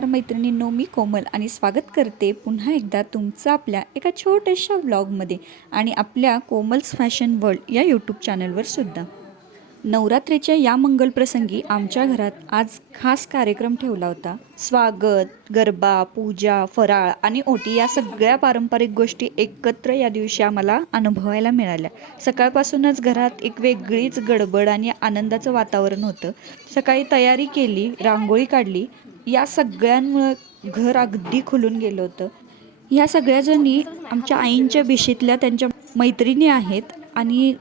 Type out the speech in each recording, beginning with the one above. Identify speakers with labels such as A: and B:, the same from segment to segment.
A: नमस्कार मैत्रिणींनो मी कोमल आणि स्वागत करते पुन्हा एकदा तुमचं आपल्या एका छोट्याशा व्लॉगमध्ये आणि आपल्या कोमल्स फॅशन वर्ल्ड या यूट्यूब चॅनलवर सुद्धा. नवरात्रीच्या या मंगलप्रसंगी आमच्या घरात आज खास कार्यक्रम ठेवला होता. स्वागत गरबा पूजा फराळ आणि ओटी या सगळ्या पारंपरिक गोष्टी एकत्र या दिवशी आम्हाला अनुभवायला मिळाल्या. सकाळपासूनच घरात एक वेगळीच गडबड आणि आनंदाचं वातावरण होतं. सकाळी तयारी केली रांगोळी काढली या सगळ्यांमुळं घर अगदी खुलून गेलं होतं. ह्या सगळ्याजणी आमच्या आईंच्या बिशीतल्या त्यांच्या मैत्रिणी आहेत आणि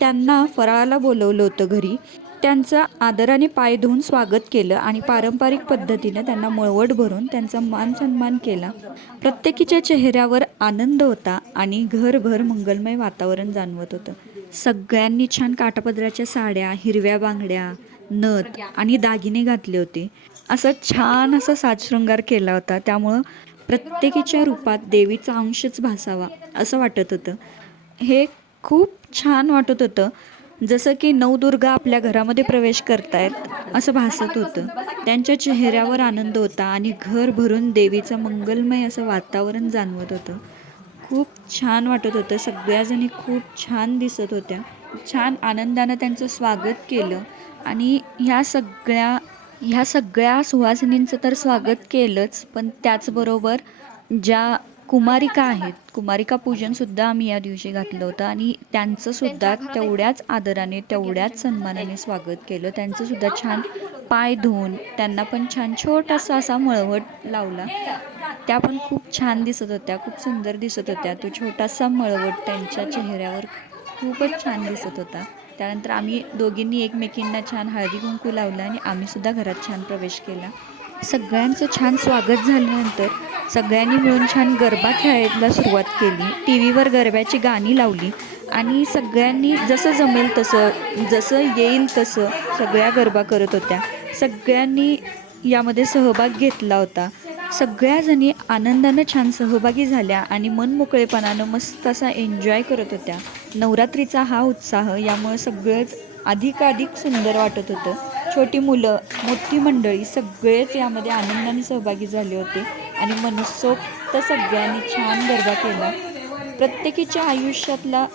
A: त्यांना फराळाला बोलवलं होतं घरी. त्यांचं आदराने पाय धुवून स्वागत केलं आणि पारंपरिक पद्धतीनं त्यांना मळवट भरून त्यांचा मान सन्मान केला. प्रत्येकीच्या चेहऱ्यावर आनंद होता आणि घरभर मंगलमय वातावरण जाणवत होतं. सगळ्यांनी छान काठापदराच्या साड्या हिरव्या बांगड्या नथ आणि दागिने घातले होते. असं छान असा साजशृंगार केला होता. त्यामुळं प्रत्येकीच्या रूपात देवीचा अंशच भासावा असं वाटत होतं. हे खूप छान वाटत होतं. जसं की नवदुर्गा आपल्या घरामध्ये प्रवेश करतायत असं भासत होतं. त्यांच्या चेहऱ्यावर आनंद होता आणि घर भरून देवीचं मंगलमय असं वातावरण जाणवत होतं. खूप छान वाटत होतं. सगळ्याजणी खूप छान दिसत होत्या. छान आनंदानं त्यांचं स्वागत केलं. आणि ह्या सगळ्या ह्या सगळ्या सुवासिनींचं तर स्वागत केलंच पण त्याचबरोबर ज्या कुमारिका आहेत कुमारिका पूजनसुद्धा आम्ही या दिवशी घातलं होतं आणि त्यांचंसुद्धा तेवढ्याच आदराने तेवढ्याच सन्मानाने स्वागत केलं. त्यांचंसुद्धा छान पाय धुवून त्यांना पण छान छोटासा असा मळवट लावला. त्या पण खूप छान दिसत होत्या खूप सुंदर दिसत होत्या. तो छोटासा मळवट त्यांच्या चेहऱ्यावर खूपच छान दिसत होता. त्यानंतर आम्ही दोघींनी एकमेकींना छान हळदी कुंकू लावलं आणि आम्हीसुद्धा घरात छान प्रवेश केला. सगळ्यांचं छान स्वागत झाल्यानंतर सगळ्यांनी मिळून छान गरबा खेळायला सुरुवात केली. टी व्हीवर गरब्याची गाणी लावली आणि सगळ्यांनी जसं जमेल तसं जसं येईल तसं सगळ्या गरबा करत होत्या. सगळ्यांनी यामध्ये सहभाग घेतला होता. सगळ्याजणी आनंदानं छान सहभागी झाल्या आणि मनमोकळेपणानं मस्त असा एन्जॉय करत होत्या. नवरात्रीचा हा उत्साह यामुळे सगळंच अधिकाधिक सुंदर वाटत होतं. छोटी मुलं मोठी मंडळी सगळेच यामध्ये आनंदाने सहभागी झाले होते आणि मनसोक्त सगळ्यांनी छान गरबा केला. प्रत्येकीच्या आयुष्यातला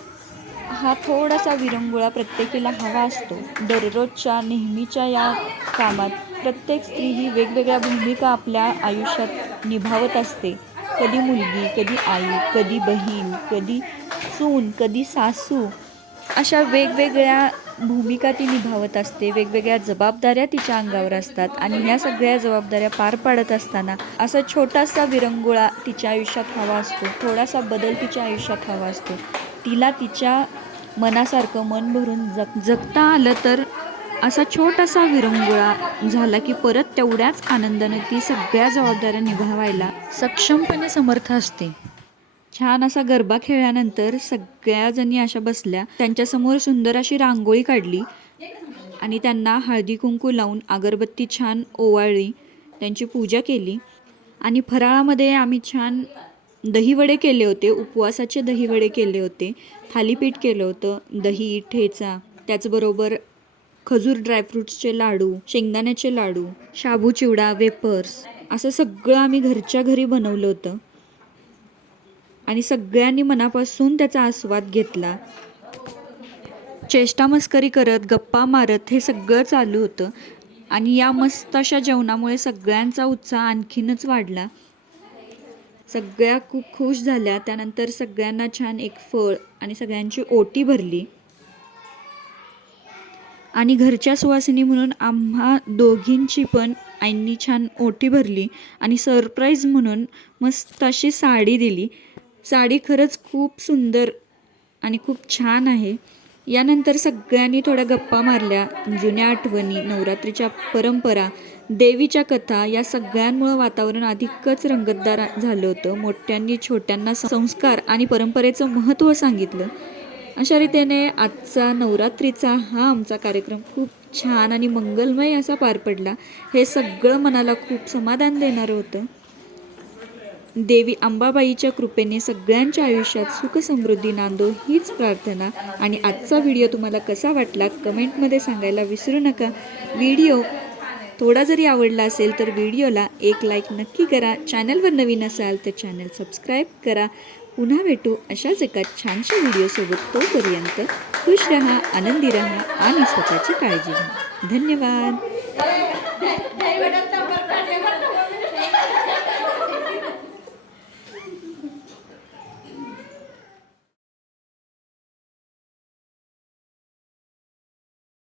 A: हा थोडासा विरंगुळा प्रत्येकीला हवा असतो. दररोजच्या नेहमीच्या या कामात प्रत्येक स्त्री ही वेगवेगळ्या भूमिका आपल्या आयुष्यात निभावत असते. कधी मुलगी कधी आई कधी बहीण कधी सून कधी सासू. अशा वेगवेगळ्या भूमिका ती निभावत असते. वेगवेगळ्या जबाबदाऱ्या तिच्या अंगावर असतात आणि ह्या सगळ्या जबाबदाऱ्या पार पाडत असताना असा छोटासा विरंगुळा तिच्या आयुष्यात हवा असतो. थोडासा बदल तिच्या आयुष्यात हवा असतो. तिला तिच्या मनासारखं मन भरून जग जगता आलं तर असा छोटासा विरंगुळा झाला की परत तेवढ्याच आनंदाने ती सगळ्या जबाबदाऱ्या निभावायला सक्षमपणे समर्थ असते. छान असा गरबा खेळल्यानंतर सगळ्याजणी अशा बसल्या. त्यांच्यासमोर सुंदर अशी रांगोळी काढली आणि त्यांना हळदी कुंकू लावून अगरबत्ती छान ओवाळली. त्यांची पूजा केली आणि फराळामध्ये आम्ही छान दहीवडे केले होते उपवासाचे दहीवडे केले होते थालीपीठ केलं होतं दही ठेचा त्याचबरोबर खजूर ड्रायफ्रूट्सचे लाडू शेंगदाण्याचे लाडू शाबू चिवडा वेपर्स असं सगळं आम्ही घरच्या घरी बनवलं होतं. आणि सगळ्यांनी मनापासून त्याचा आस्वाद घेतला. चेष्टा मस्करी करत गप्पा मारत हे सगळं चालू होतं. आणि या मस्त अशा जेवणामुळे सगळ्यांचा उत्साह आणखीनच वाढला. सगळ्या खूप खुश झाल्या. त्यानंतर सगळ्यांना छान एक फळ आणि सगळ्यांची ओटी भरली. आणि घरच्या सुवासिनी म्हणून आम्हा दोघींची पण आईंनी छान ओटी भरली आणि सरप्राईज म्हणून मस्त अशी साडी दिली. साडी खरंच खूप सुंदर आणि खूप छान आहे. यानंतर सगळ्यांनी थोड्या गप्पा मारल्या. जुन्या आठवणी नवरात्रीच्या परंपरा देवीच्या कथा या सगळ्यांमुळं वातावरण अधिकच रंगतदार झालं होतं. मोठ्यांनी छोट्यांना संस्कार आणि परंपरेचं महत्त्व सांगितलं. अशा रीतीने आजचा नवरात्रीचा हा आमचा कार्यक्रम खूप छान आणि मंगलमय असा पार पडला. हे सगळं मनाला खूप समाधान देणारं होतं. देवी अंबाबाईच्या कृपेने सगळ्यांच्या आयुष्यात सुख समृद्धी नांदो हीच प्रार्थना आणि आजचा व्हिडिओ तुम्हाला कसा वाटला कमेंटमध्ये सांगायला विसरू नका. व्हिडिओ थोडा जरी आवडला असेल तर व्हिडिओला एक लाईक नक्की करा. चॅनलवर नवीन असाल तर चॅनल सबस्क्राईब करा. पुन्हा भेटू अशाच एका छानशा व्हिडिओसोबत. तोपर्यंत खुश रहा आनंदी रहा आणि स्वतःची काळजी घ्या. धन्यवाद.